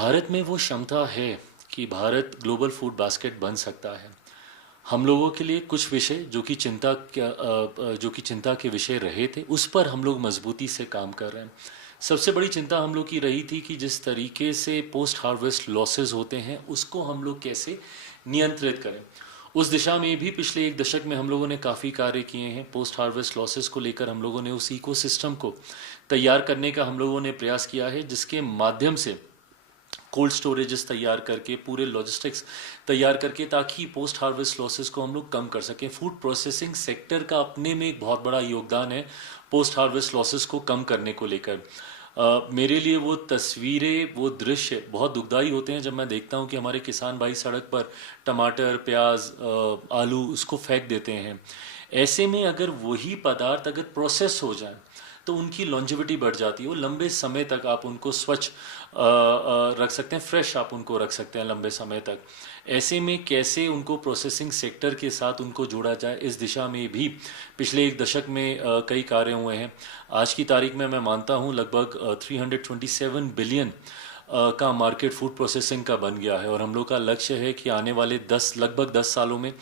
भारत में वो क्षमता है कि भारत ग्लोबल फूड बास्केट बन सकता है। हम लोगों के लिए कुछ विषय जो कि चिंता के विषय रहे थे, उस पर हम लोग मजबूती से काम कर रहे हैं। सबसे बड़ी चिंता हम लोग की रही थी कि जिस तरीके से पोस्ट हार्वेस्ट लॉसेस होते हैं, उसको हम लोग कैसे नियंत्रित करें। उस दिशा में भी पिछले एक दशक में हम लोगों ने काफ़ी कार्य किए हैं। पोस्ट हार्वेस्ट लॉसेस को लेकर हम लोगों ने उस इकोसिस्टम को तैयार करने का हम लोगों ने प्रयास किया है, जिसके माध्यम से कोल्ड स्टोरेजेस तैयार करके, पूरे लॉजिस्टिक्स तैयार करके, ताकि पोस्ट हार्वेस्ट लॉसेस को हम लोग कम कर सकें। फूड प्रोसेसिंग सेक्टर का अपने में एक बहुत बड़ा योगदान है पोस्ट हार्वेस्ट लॉसेस को कम करने को लेकर। मेरे लिए वो तस्वीरें, वो दृश्य बहुत दुखदाई होते हैं जब मैं देखता हूँ कि हमारे किसान भाई सड़क पर टमाटर, प्याज, आलू उसको फेंक देते हैं। ऐसे में अगर वही पदार्थ अगर प्रोसेस हो जाए तो उनकी लॉन्जिविटी बढ़ जाती है। वो लंबे समय तक आप उनको स्वच्छ रख सकते हैं, फ्रेश आप उनको रख सकते हैं लंबे समय तक। ऐसे में कैसे उनको प्रोसेसिंग सेक्टर के साथ उनको जोड़ा जाए, इस दिशा में भी पिछले एक दशक में कई कार्य हुए हैं। आज की तारीख में मैं मानता हूँ लगभग 327 बिलियन का मार्केट फूड प्रोसेसिंग का बन गया है, और हम लोग का लक्ष्य है कि आने वाले लगभग 10 सालों में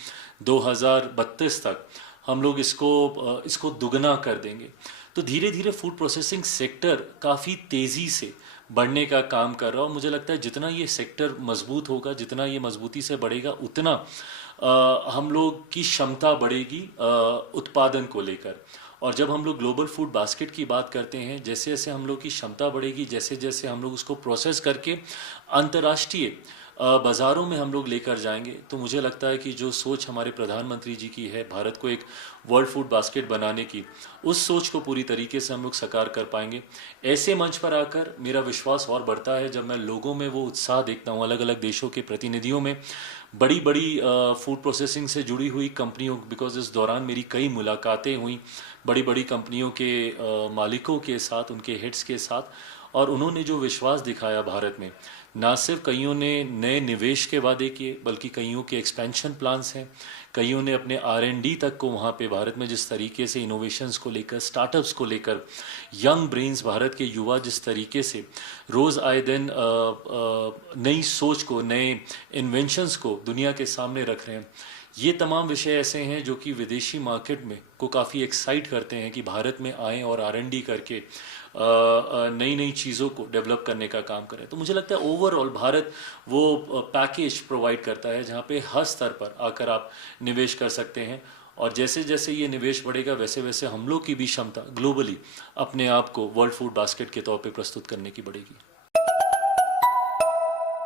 2032 तक हम लोग इसको दुगना कर देंगे। तो धीरे धीरे फूड प्रोसेसिंग सेक्टर काफ़ी तेज़ी से बढ़ने का काम कर रहा है, और मुझे लगता है जितना ये सेक्टर मजबूत होगा, जितना ये मजबूती से बढ़ेगा, उतना हम लोग की क्षमता बढ़ेगी उत्पादन को लेकर। और जब हम लोग ग्लोबल फूड बास्केट की बात करते हैं, जैसे जैसे हम लोग की क्षमता बढ़ेगी, जैसे जैसे हम लोग उसको प्रोसेस करके अंतर्राष्ट्रीय बाज़ारों में हम लोग लेकर जाएंगे, तो मुझे लगता है कि जो सोच हमारे प्रधानमंत्री जी की है भारत को एक वर्ल्ड फूड बास्केट बनाने की, उस सोच को पूरी तरीके से हम लोग साकार कर पाएंगे। ऐसे मंच पर आकर मेरा विश्वास और बढ़ता है जब मैं लोगों में वो उत्साह देखता हूँ, अलग अलग देशों के प्रतिनिधियों में, बड़ी बड़ी फूड प्रोसेसिंग से जुड़ी हुई कंपनियों, बिकॉज इस दौरान मेरी कई मुलाकातें हुई बड़ी बड़ी कंपनियों के मालिकों के साथ, उनके हेड्स के साथ, और उन्होंने जो विश्वास दिखाया भारत में, ना सिर्फ कईयों ने नए निवेश के वादे किए, बल्कि कईयों के एक्सपेंशन प्लान्स हैं। कईयों ने अपने R&D तक को वहाँ पे भारत में जिस तरीके से इनोवेशंस को लेकर, स्टार्टअप्स को लेकर, यंग ब्रेन्स, भारत के युवा जिस तरीके से रोज़ आए दिन नई सोच को, नए इन्वेंशंस को दुनिया के सामने रख रहे हैं, ये तमाम विषय ऐसे हैं जो कि विदेशी मार्केट में को काफ़ी एक्साइट करते हैं कि भारत में आएँ और R&D करके नई नई चीज़ों को डेवलप करने का काम करें। तो मुझे लगता है ओवरऑल भारत वो पैकेज प्रोवाइड करता है जहाँ पे हर स्तर पर आकर आप निवेश कर सकते हैं, और जैसे जैसे ये निवेश बढ़ेगा, वैसे वैसे हम लोग की भी क्षमता ग्लोबली अपने आप को वर्ल्ड फूड बास्केट के तौर पे प्रस्तुत करने की बढ़ेगी।